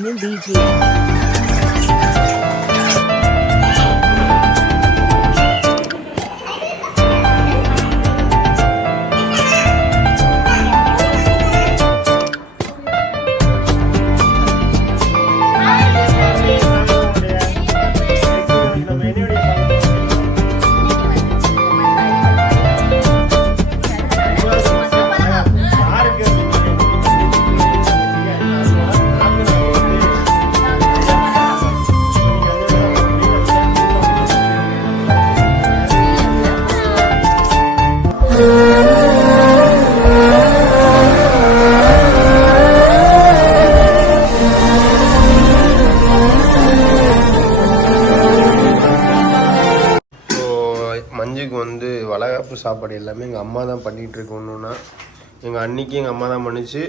Tamil BGM. மஞ்சுக்கு வந்து வளகாப்பு சாப்பாடு எல்லாமே எங்கள் அம்மா தான் பண்ணிகிட்ருக்கு. ஒன்றுன்னா எங்கள் அன்னிக்கு எங்கள் அம்மா தான் பண்ணிச்சு,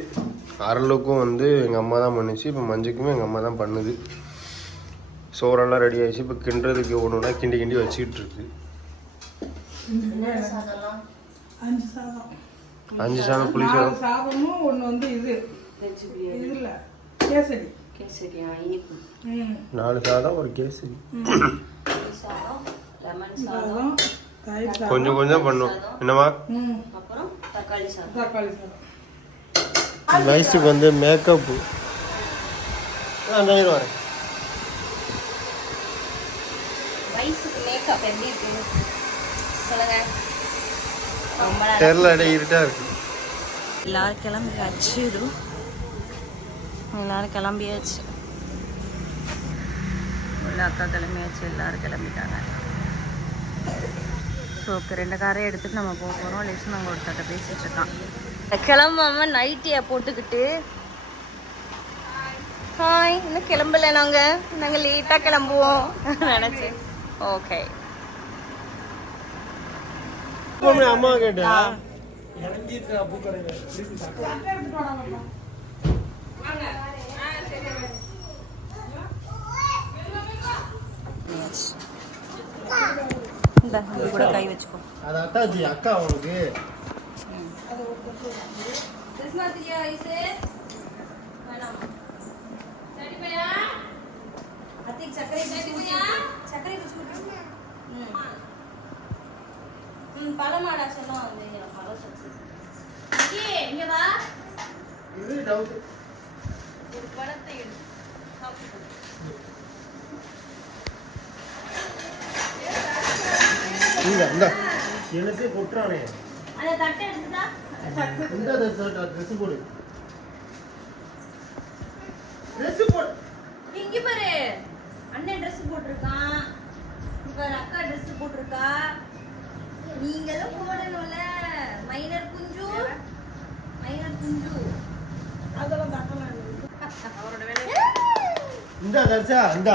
அரளுக்கும் வந்து எங்கள் அம்மா தான் பண்ணிச்சு, இப்போ மஞ்சுக்குமே எங்கள் அம்மா தான் பண்ணுது. சோறெல்லாம் ரெடி ஆகிடுச்சு. இப்போ கிண்டுறதுக்கு ஒன்றுனா கிண்டி கிண்டி வச்சுக்கிட்டு இருக்கு. 5 சாதம் புளி சாதமும் ஒன்று வந்து இது இல்லை கேசரி. கேசரியா இனிப்பு. 4 சாதம் ஒரு கேசரி. லெமன் சாதம் கொஞ்சம் கொஞ்சம் பண்ணும். என்னவா? அப்புறம் தக்காளி சாதம். தக்காளி சாதம். வயசுக்கு வந்து மேக்கப்பு வரேன். வயசுக்கு மேக்கப் எப்படி இருக்கு சொல்லுங்க. தெரியல, இருட்டா இருக்கு. எல்லாரும் கிளம்பியாச்சு. எல்லாரும் கிளம்பியாச்சு. எல்லா அக்கா கிளம்பியாச்சு. எல்லாரும் கிளம்பிட்டாங்க. ஸோ இப்போ 2 காரையும் எடுத்துகிட்டு நம்ம போக போகிறோம். லிஸ்ட் நாங்கள் ஒருத்தட்ட பேசிகிட்டு இருக்கான். கிளம்பாம நைட்டியை போட்டுக்கிட்டு ஹாய் இன்னும் கிளம்பல. நாங்கள் லேட்டாக கிளம்புவோம் நினச்சேன். ஓகே அம்மா கேட்டா இந்த கூட கை வச்சுக்கோ. அது அத்தாச்சி அக்கா அவனுக்கு பழமாடா சொன்னா வந்து பழம் சச்சு இங்க வா. இது டவுட். ஒரு பழத்தை எடுத்து சாப்பிடு. இந்த எனக்கு கொட்டுறானே. அந்த தட்டை எடுத்துடா. இந்த ட்ரெஸ் போடு. ட்ரெஸ் போடு. இங்க பாரு. அண்ணன் Dress போட்டுருக்கான். இங்க அக்கா Dress போட்டுருக்கா. நீங்களும் போடணும்ல. மைனர் குஞ்சு. அதெல்லாம் தக்கலாம். அவரோட வேலை. இந்த தர்ஷா இந்த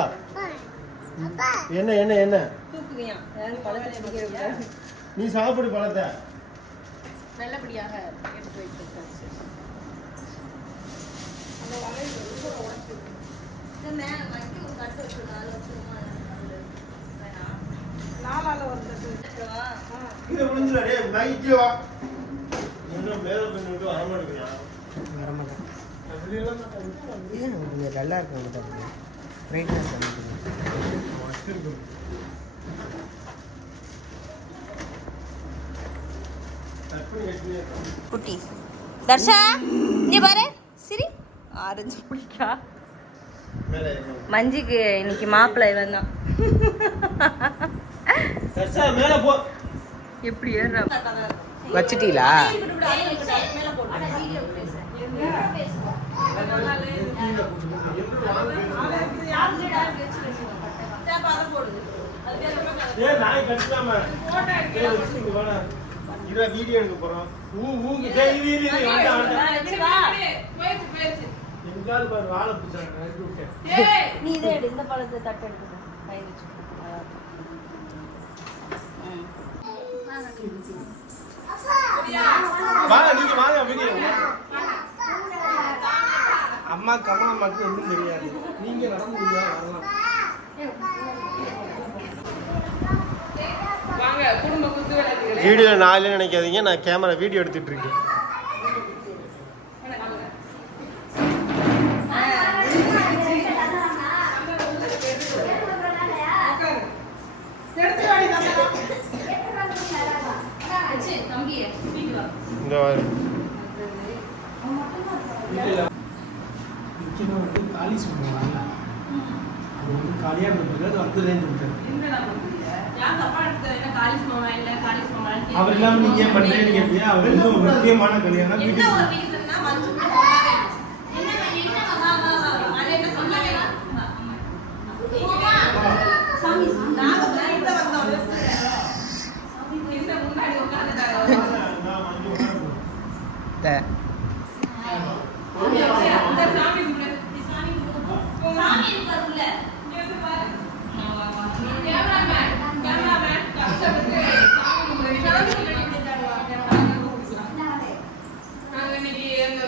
என்ன தூக்குவியா? யாரும் பழத்தை பிடிக்கிறது. நீ சாப்பிடு பழத்தை. நல்லபடியாக எடுத்து வைத்திருக்காரு. மணிக்கு ஒரு கட்டு வச்சுருக்காரு. வச்சுருமா வேணாம். 4 ஆள் வந்து இதை முடிஞ்சுடா. நைட்டியோ இன்னும் மேலே பண்ணிட்டு வரமாட்டேங்கியா? வரமாட்டேன். கொஞ்சம் டல்லாக இருக்க குட்டி தர்ஷா நீ பாரு சரி. ஆரஞ்சு பிடிக்கா. மஞ்சுக்கு இன்னைக்கு மாப்பிள்ளை இவன் தான். எப்படி ஏறா வச்சிட்டீங்களா? வீடியோ எடுக்க போறோம். நீ இதே எடு. இந்த பழத்தை தட்டு எடுத்து கை வச்சு அம்மா கமலா மட்டும் ஒன்றும் தெரியாது. நீங்க நடந்து வரலாம். வீடியோ 4 நினைக்காதீங்க. நான் கேமரா வீடியோ எடுத்துட்டு இருக்கேன். இந்த மாதிரி முக்கியமாக வந்து காளி சொல்லுவாங்க. அது வந்து காலியாக இருந்தது, அது வந்துடுறேன்னு சொல்லிட்டாரு. அவர் இல்லாமல் நீங்கள் ஏன் பண்ணுறேன்னு கேட்பீங்க. அவர் வந்து ஒரு முக்கியமான கல்யாணம் வீட்டுக்கு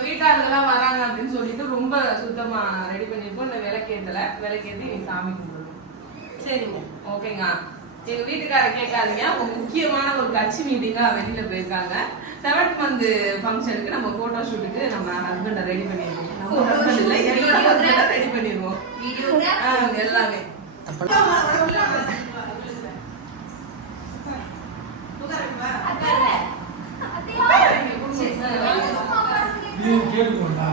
வீட்டாளர்கள்லாம் வராங்க அப்படின்னு சொல்லிட்டு ரொம்ப சுத்தமா ரெடி பண்ணிருக்கோம். இந்த விளக்கேத்தி நீ சாமி கும்பிடணும். சரிங்க, ஓகேங்க. எங்க வீட்டுக்கார கேட்காதீங்க, உங்க முக்கியமான ஒரு கட்சி மீட்டிங்கா வெளியில போயிருக்காங்க. 7th month ஃபங்க்ஷனுக்கு நம்ம போட்டோ ஷூட்டுக்கு நம்ம ஹஸ்பண்ட ரெடி பண்ணிருக்கோம். நம்ம ஹஸ்பண்ட் இல்ல, என்னோட ஹஸ்பண்ட ரெடி பண்ணிருவோம் எல்லாமே. கேட்கணும்டா.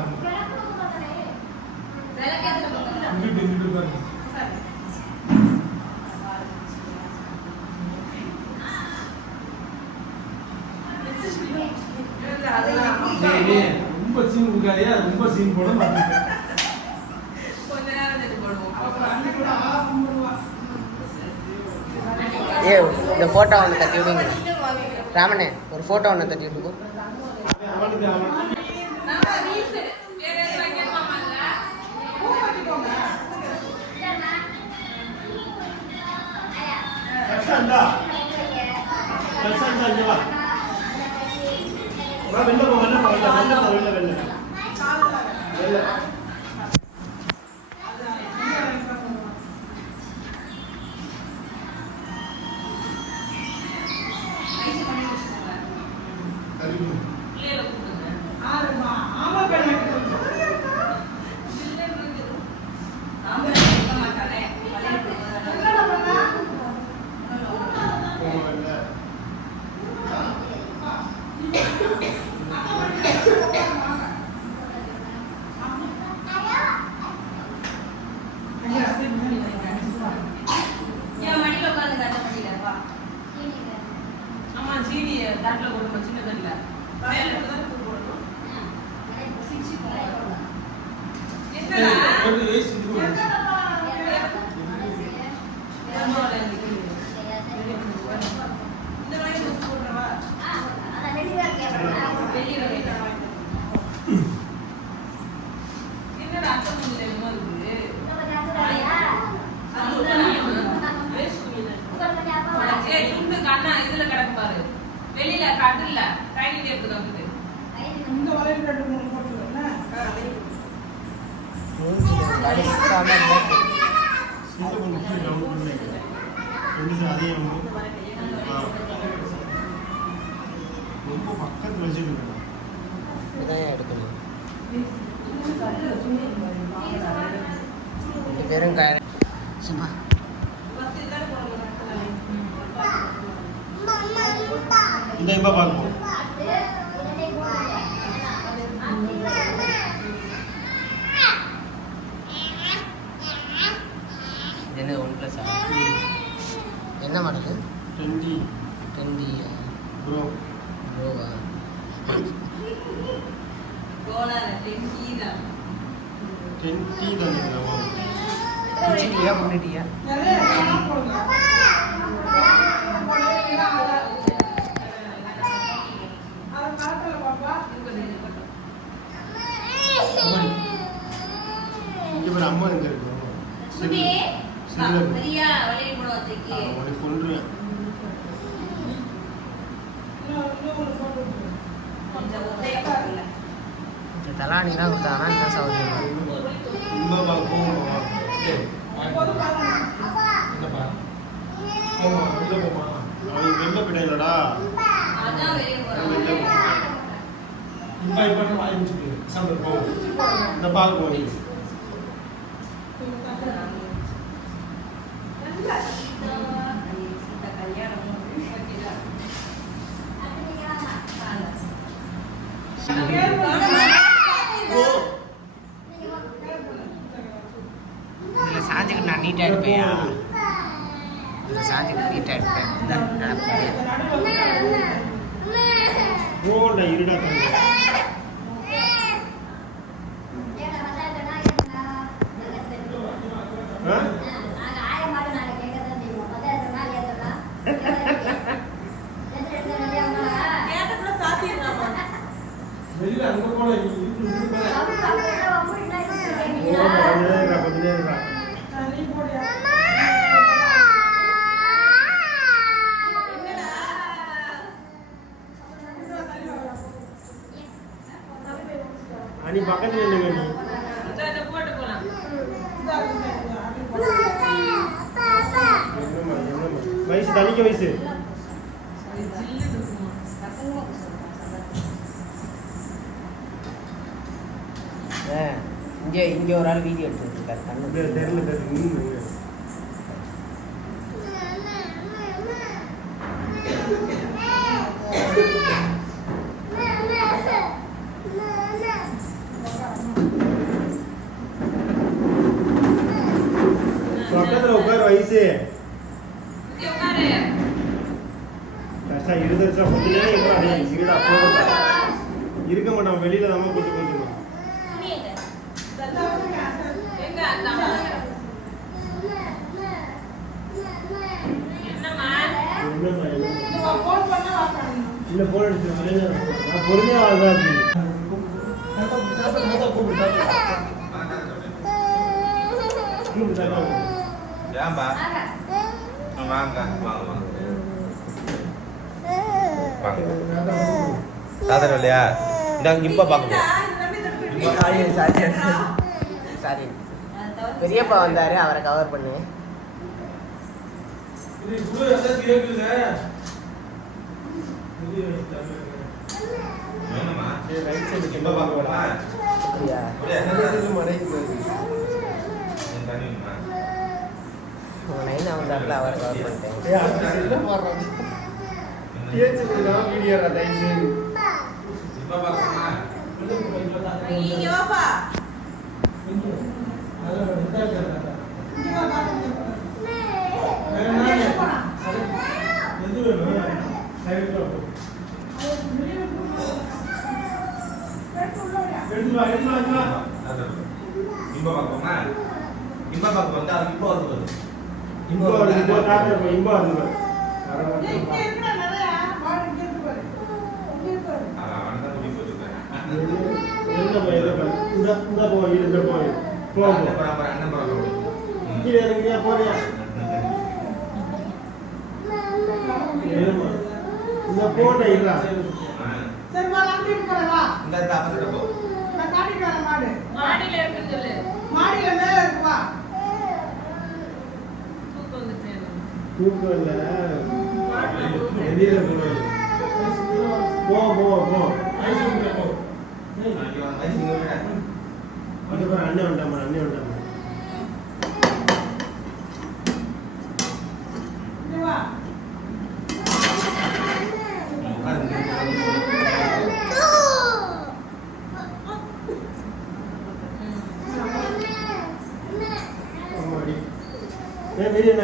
ரொம்ப சீன் கொடுக்காதே, ரொம்ப சீன் போட மாட்டேன். கொஞ்ச நேரம் போடுவோம். ஏ இந்த ஃபோட்டோ ஒன்று தட்டி விடுங்க ராமனே, ஒரு ஃபோட்டோ ஒன்று தட்டி விடுங்க. வெளியில கட்டில்ல டைனிங் டேபிள் இருக்குது. இந்த வலையில் 2-3 போட்டு ரொம்ப பக்கத்தில் வச்சுருக்கேன். இதான் எடுக்கணும். 2 பேரும் சும்மா இந்த இம்ப பார்ப்போம். என்ன 1+, என்ன மாடல்? 20 ப்ரோவா? முன்னாடியா அம்மா எங்க இருக்கு? தலானிலாம் கொடுத்தாங்கன்னா இந்த சௌகரியம் வெளில போயிடலடா. இந்த பார்க்க போய் இதில் சாஞ்சுக்கிட்டு நான் நீட்டாக எடுப்பேயா? இதில் சாஞ்சுக்கிட்டு நீட்டாக எடுப்பேன். இருடா வெளியில அங்க போல அனி பக்கத்துல இல்லைங்க நீ போட்டு போலாம். வயசு தனிக்க வயசு இங்கே ஒரு ஆள் வீடியோ எடுத்துட்டு இருக்காரு. தெரியல பக்கத்துல உட்கார வயசு கஷ்டா இருந்துச்சா கொஞ்ச நேரம் எப்படா இருடா போகட்டா இருக்க மாட்டான் வெளியில தான் கொஞ்சம் கொஞ்சம் இல்ல போன் அடிச்சு நான் பொறுமையா வாழ்தான் ஏன்பா வாங்க வாங்க சாதனை இல்லையா இந்த இப்ப பார்க்கணும். சாரி, பெரியப்பா வந்தாரு, அவரை கவர் பண்ணு. நைனா வந்தாருல, அவரை கவர் பண்ணிட்டேன்.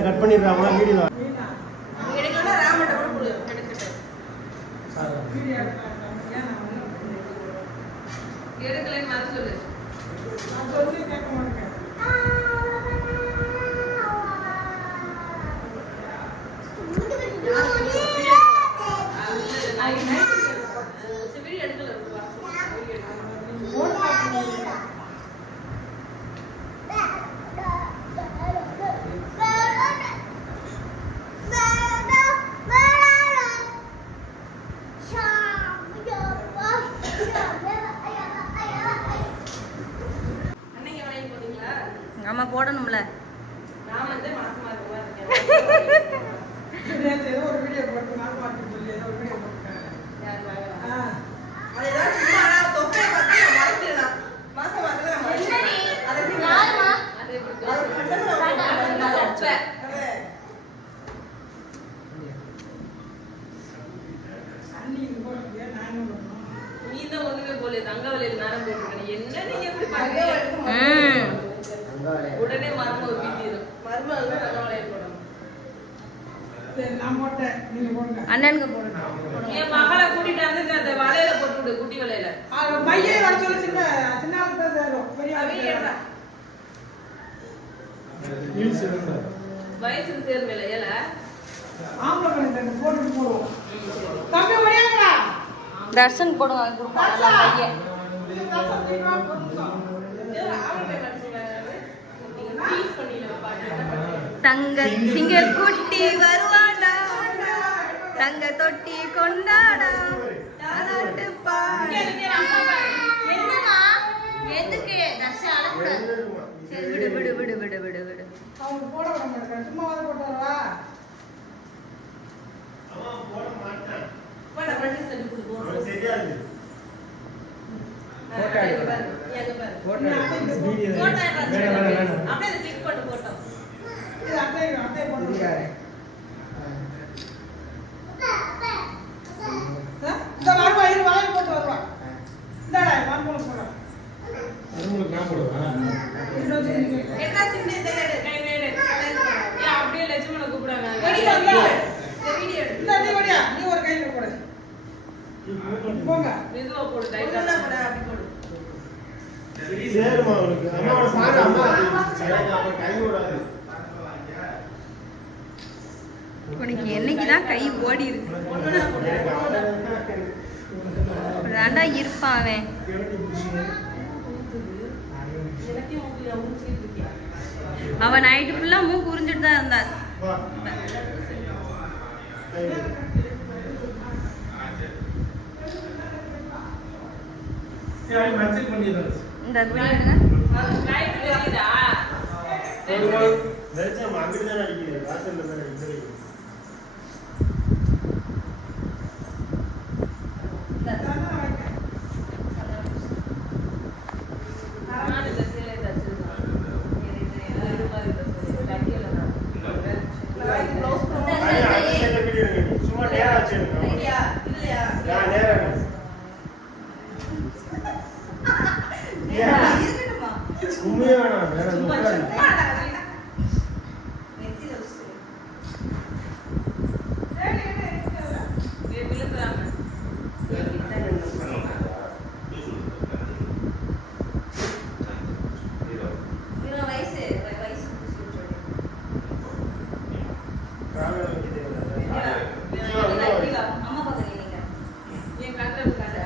கட் பண்ணிடுறாங்களா வீடியோ ஆமா, போடணும்ல. நான் வந்து மாசமா இருக்கேன். ஒரு வீடியோ போட்டு மாசமா இருக்கு சொல்லி ஏதோ ஒரு வீடியோ போட்டேன். அது ஏதாவது சும்மா தொப்பை பார்த்து நான் மறந்துடலாம். மாசமா இருக்கல நான் மறந்துடலாம். அது எப்படி மாறுமா? அது எப்படி தொப்பை. அண்ணி போடுறியா நான் என்ன பண்ணணும்? நீ தான் ஒண்ணுமே போல தங்க வலையில நேரம் போட்டுருக்க என்ன நீங்க எப்படி பாருங்க உடனே மருமக வீட்டிடும் மருமக தங்க வலையில போடணும் நான் போட்டேன் நீங்க போடுங்க அண்ணனுக்கு போடணும். என் மகளை கூட்டிட்டு வந்து அந்த வலையில போட்டு விடு குட்டி வலையில பையே வர சொல்ல சின்ன சின்ன ஆளுக்கு தான் சேரும் பெரிய ஆளுக்கு வயசுக்கு சேர்மையில ஏல ஆம்பளை கணக்கு போட்டு போடுவோம் தம்பி வரையாங்களா தர்ஷன் போடுங்க அது கொடுப்பாங்க எல்லாம் பையன். தங்க சிங்க குட்டி வருவாடா தங்க தொட்டி கொண்டாடா தாலாட்டு பாடு. என்னம்மா? எதுக்கு தர்ஷன் அழக்கூடாது. சரி விடு விடு விடு விடு விடு விடு. அவங்க போட விட மாட்டேன் சும்மா வந்து போட்டு வரவா போடா பிரட்டி செஞ்சு கொடுப்போம் அவனுக்கு தெரியாது. போட்டோ எடுப்பாரு எங்க பாரு போட்டோ வீடியோ போட்டோ வேணாம் வேணாம் அப்படியே கிளிக் பண்ணி போட்டோம் இது அத்தை போட்டு இந்த வருவா இரு வாயில் போட்டு வருவா இந்தாடா வாங்க போடுறேன் உங்களுக்கு நான் போடுவேன். என்ன சின்ன தேடு கை நேடு ஏ அப்படியே லட்சுமண கூப்பிடுறாங்க வெளிய வந்தா வீடியோ எடு இந்த நீ வடியா நீ ஒரு கையில போடு போங்க மெதுவா போடு டைட்டா போடு அப்படி போடு சேருமா அவனுக்கு அம்மாவோட பாரு அம்மா எனக்கு அவன் கை விடாது. உனக்கு என்னைக்குதான் கை ஓடி இருக்கு தாண்டா இருப்பான் அவன். எனக்கே மூக்குல ஊச்சிட்டு இருக்கியா அவன் நைட்டு ஃபுல்லா மூக்கு உறிஞ்சிட்டு தான் இருந்தார். வா கை விடு. இந்த அதுல எடுங்க. லைட் தெரியுதா வெளிச்சம் அங்கிட்டு தான் அடிக்குது வாசல்ல தான் அடிக்குது. நான் இந்த சேலை தச்சிருக்கேன் இது மாதிரி தைக்கல நான் ப்ளவுஸ் அந்த சைடுல வீடியோ எடுங்க. சும்மா நேரா வச்சிருங்க. ஐடியா இல்லையா நான் நேரா எடுங்க. இருக்கட்டுமா உண்மையா வேணாம் வேற சும்மா எதுவும் சும்மா உட்காரு. நெத்தில வச்சு விழுந்துறாம இவன் வயசு காலையில வைக்கிது. அம்மா பக்கம் நீங்க என் கண்ணில் இருக்காத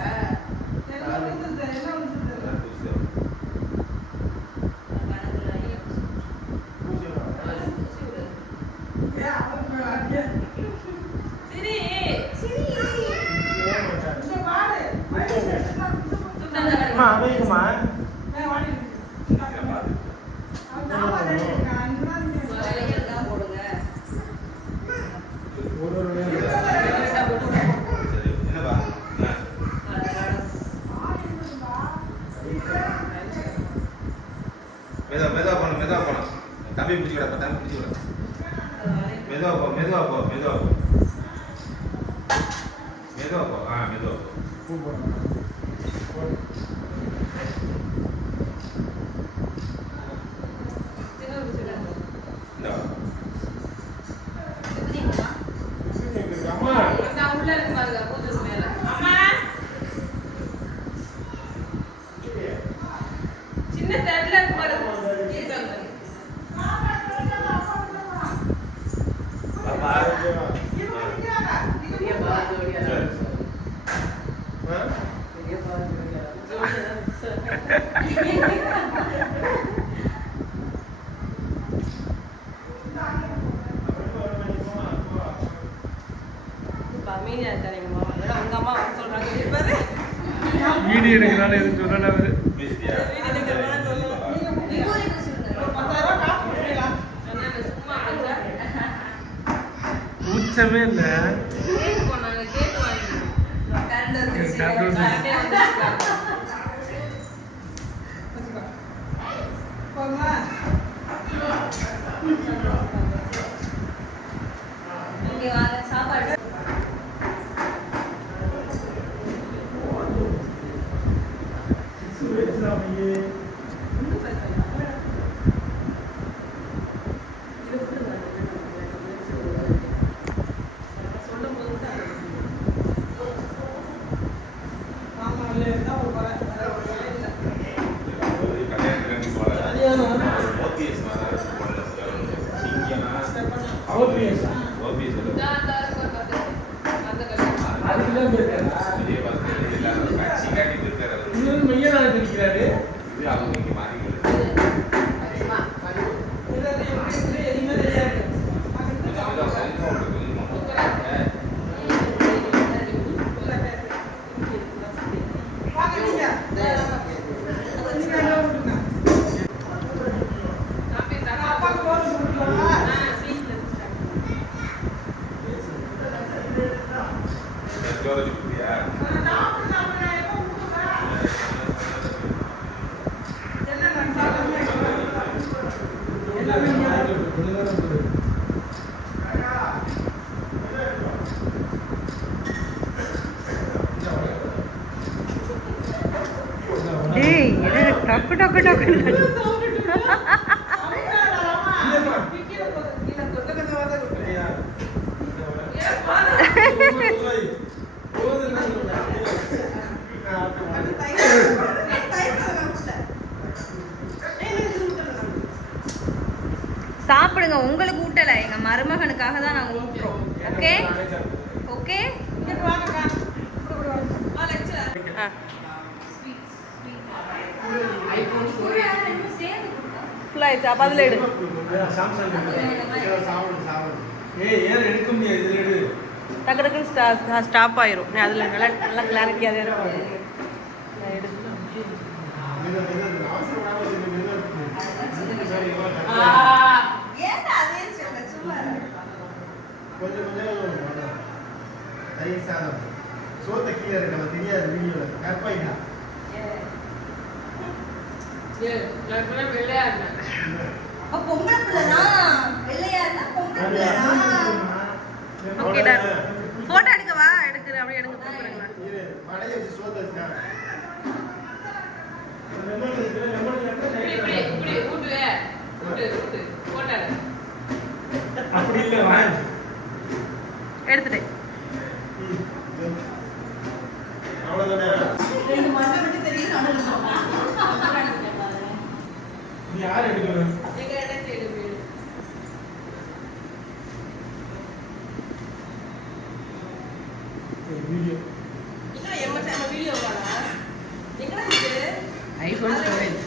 அம்மா அவைக்குமா ஒரு ஒரு என்னப்பா மெதுவா போனோம் தம்பி பிடிச்சி விட தம்பி பிடிச்சி விட மெதுவா போ மெதுவா போ மெதுவா பூ போடணும். அம்மா உள்ள இருக்கு பாருங்க பூஜை மேல அம்மா சின்ன தட்டுல இருக்கு பாருங்க அமைதியா இருக்காரு எங்க மாமா அதோட உங்க அம்மா வர சொல்றாங்க பாரு வீடியோ எடுக்கறானே எதுவும் சொல்லல அவரு. பேசிட்டியா வீடு எடுக்கிறவங்க சொல்லுவாங்க சும்மா வச்சா உச்சமே இல்ல. கேட்டு போனாங்க கேட்டு வாங்கிடுவோம் கரண்ட் வந்துருச்சு கரண்ட் வந்துருச்சு. கரண்டே வந்துருச்சு போமா இங்க வாங்க சாப்பாடு. வெளியே பார்த்து எல்லாம் கட்சி காட்டிட்டு இருக்காரு அவரு. இது அவங்க இங்க மாறிக்கிறது. இதான் சரிதான் உங்களுக்கு ஜோரஜி புரியா? டேய் டக்கு டக்கு டக்கு சாப்பிடுங்க. உங்களுக்கு ஊட்டல, எங்க மருமகனுக்காக தான் நாங்க ஊட்டுறோம். Okay okay. பதில் எடு. டக்கு டக்குன்னு ஸ்டாப் ஆயிரும். அதில் நல்லா நல்லா கிளாரிட்டியாக இருக்கும். கொஞ்சம் தயிர் சாதம் சோத்த கீழே இருக்கலாம் தெரியாது வீடியோல கற்பாயிட்டா வெள்ளையா இருந்தேன். பொம்பளை பிள்ளைதான் வெள்ளையா இருந்தா பொம்பளை பிள்ளைதான். Okay done. போட்டோ எடுக்கவா? எடுக்குற அப்படியே எடுக்க போறீங்களா? பழைய வச்சு சோத்த இருக்கா அப்படி இல்லை வாங்க எடுத்துட்டேன். அவ்வளோதானே ரெண்டு மண்ணை மட்டும் தெரியும். நீ யார் எடுக்கணும் வீடியோ ஐஃபோன் ஸ்டோரேஜ்.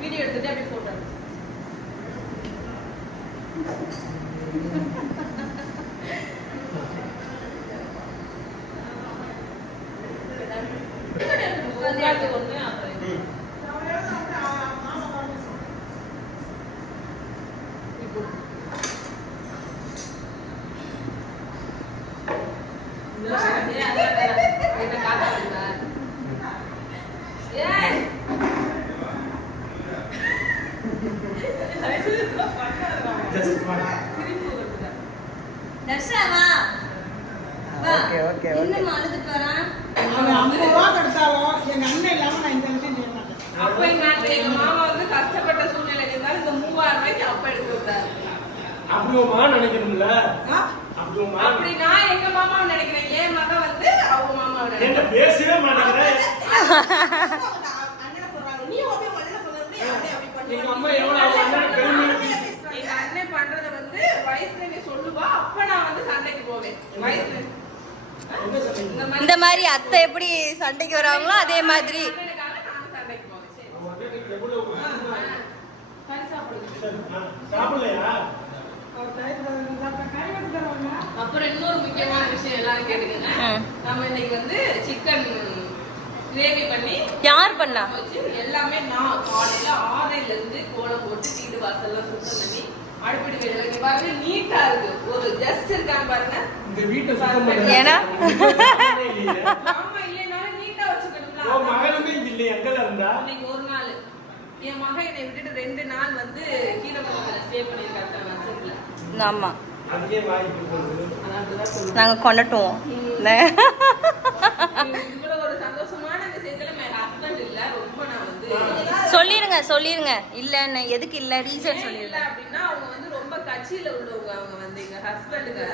வீடியோ எடுத்துட்டு அப்படியே photo Darshana okay okay okay. இன்னும் அழுதுட்டு வரான். அப்ப எங்க மாமா வந்து கஷ்டப்பட்ட சூழ்நிலை இருந்தாலும் இந்த 3000 ரூபாய்க்கு அப்ப எடுத்து விட்டாரு. அப்படியோமா நினைக்கணும்ல அப்படியோமா அப்படி நான் எங்க மாமாவை நினைக்கிறேன். என் மகன் வந்து அவங்க மாமாவை என்ன நினைக்கிறேன். பேசவே மாட்டேங்கிறேன் அண்ணனை சொல்றாங்க. நீ அப்படியே மண்ணல சொல்றது அப்படி எங்க அம்மா எவ்வளவு அவங்க அண்ணனை பெருமையா பேசி எங்க அண்ணன் பண்றத வந்து வயசுல நீ சொல்லுவா. அப்ப நான் வந்து சண்டைக்கு போவேன். வயசுல இந்த மாதிரி அத்தை எப்படி சண்டைக்கு வராங்களோ அதே மாதிரி அண்ணனுக்காக நானும் சண்டைக்கு போவேன். சரி சாப்பிடுங்க. சாப்பிடலையா அப்புறம் இன்னொரு முக்கியமான விஷயம் எல்லாரும் கேட்டுக்கங்க. நம்ம இன்னைக்கு வந்து சிக்கன் கிரேவி பண்ணி யார் பண்ணா? வச்சு எல்லாமே நான் காலையில 6 இருந்து கோலம் போட்டு வீடு வாசல்லாம் சுத்தம் பண்ணி அடுப்படி வேலை இங்க பாருங்க நீட்டா இருக்கு. ஒரு ஜஸ்ட் இருக்காங்க பாருங்க. இந்த வீட்டை சுத்தம் பண்ண ஏன்னா ஆமா இல்லைனாலும் நீட்டா வச்சுக்கணும்ல. ஓ மகளுமே இங்க இல்லையா எங்கல இருந்தா இன்னைக்கு ஒரு நாள் என் மகன் என்னை விட்டுட்டு 2 நாள் வந்து கீழப்பள்ளத்துல ஸ்டே பண்ணியிருக்காங்க நர்சரில. ஆமா அதுக்கே வாய்ப்பு போகுது அதான் சொல்லுவேன். நாங்க கொண்டட்டுவோம். இவ்வளவு ஒரு சந்தோஷமான விஷயத்துல என் ஹஸ்பண்ட் இல்ல. ரொம்ப நான் வந்து சொல்லிருங்க இல்லன்னு எதுக்கு இல்ல ரீசன் இல்ல சொல்லிருங்க. அப்படின்னா அவங்க வந்து ரொம்ப கட்சியில உள்ளவங்க. அவங்க வந்து எங்க ஹஸ்பண்டுக்கு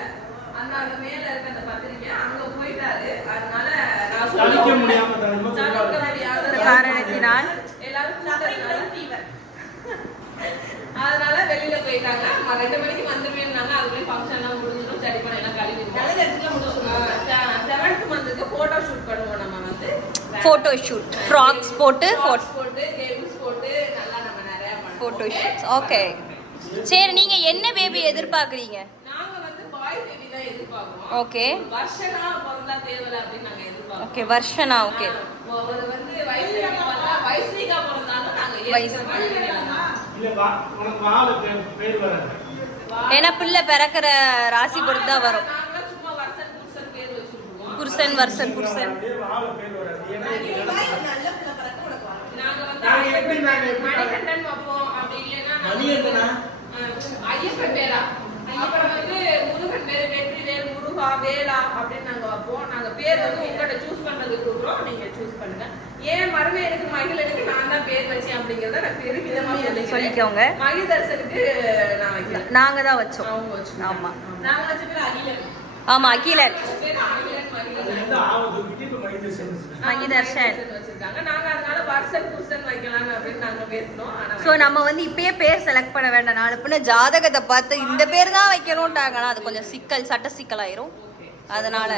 அந்த மேல இருக்க அந்த பத்திரிக்கை அங்க போயிட்டாரு. அதனால நான் தணிக்க முடியாம தணிக்க முடியாத காரணத்தினால் எல்லாரும் ஃபீவர். அதனால வெளியில போயிட்டாங்க. 2 மணிக்கு வந்துருவேன்னாங்க. அதுக்குள்ளே ஃபங்க்ஷன் எல்லாம் முடிஞ்சிடும். சரி பண்ண எல்லாம் கழுவிடுவோம். 7th மந்த்துக்கு போட்டோ ஷூட் பண்ணுவோம். நம்ம வந்து போட்டோ ஷூட் ஃப்ராக்ஸ் போட்டு கேபிள்ஸ் போட்டு நல்லா நம்ம நிறைய போட்டோ ஷூட்ஸ். ஓகே சரி, நீங்க என்ன பேபி எதிர்பார்க்குறீங்க? நாங்க வந்து பாய் பேபி தான் எதிர்பார்க்கிறோம். ஓகே வருஷனா பிறந்தா தேவல அப்படின்னு நாங்க எதிர்பார்க்கிறோம். ஓகே வருஷனா ஓகே. ஒரு வந்து வயசுலிகா பிறந்தாலும் நாங்க இல்ல உனக்கு வாழ பேர் வராது. ஏன்னா பிள்ளை பிறக்கிற ராசி பொறுத்து தான் வரும். நாங்க சும்மா வருஷன் புருஷன் பேர் வச்சிருக்கோம். புருஷன் வருஷன் புருஷன் வாழ பேர் வராது. ஏன்னா நல்ல பிள்ளை பிறக்க உனக்கு வரும். நாங்க நாங்க எப்படி மணிகண்டன் வைப்போம். அப்படி இல்லைன்னா மணிகண்டனா? ஐயப்பன் பேரா, அப்புறம் வந்து முருகன் பேரு வெற்றிவேல், முருகா, வேலா அப்படின்னு நாங்க வைப்போம். நாங்க பேர் வந்து உங்கள்கிட்ட சூஸ் பண்றதுக்கு கொடுக்குறோம். நீங்க சூஸ் பண்ணுங்க. ஏன் மருமையனுக்கு மகிழனுக்கு நான் தான் பேர் வச்சேன் அப்படிங்கறத நான் பெருமிதமா சொல்லிக்கோங்க. மகிதர்சனுக்கு நான் வைக்கல, நாங்க தான் வச்சோம். அவங்க வச்சுக்கோங்க. ஆமா நாங்க வச்ச பேர் அகிலன். ஆமா அகிலன் பேர் அகிலன் மகிழன் எந்த ஆவது கிட்ட மைதர்சன் மகிதர்ஷன் வச்சிருக்காங்க. நாங்க அதனால வருஷன் புருஷன் வைக்கலாம் அப்படின்னு நாங்க பேசணும். ஆனா ஸோ நம்ம வந்து இப்பயே பேர் செலக்ட் பண்ண வேண்டாம். நாலு பின்ன ஜாதகத்தை பார்த்து இந்த பேர் தான் வைக்கணும்ட்டாங்கன்னா அது கொஞ்சம் சிக்கல், சட்ட சிக்கலாயிரும். அதனால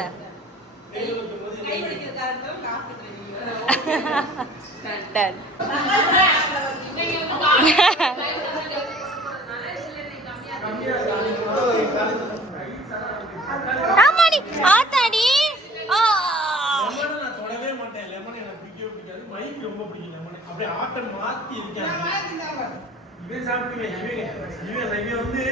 Done. ஆமாடி ஆத்தாடி நான் தொடவே மாட்டேன். லெமன் எனக்கு பிடிக்கவே பிடிக்காது. மைக் ரொம்ப பிடிக்கும் லெமன். அப்படியே ஆட்டம் மாத்தி இருக்கேன். இவன் சாப்பிட்டுவேன். இவன் வந்து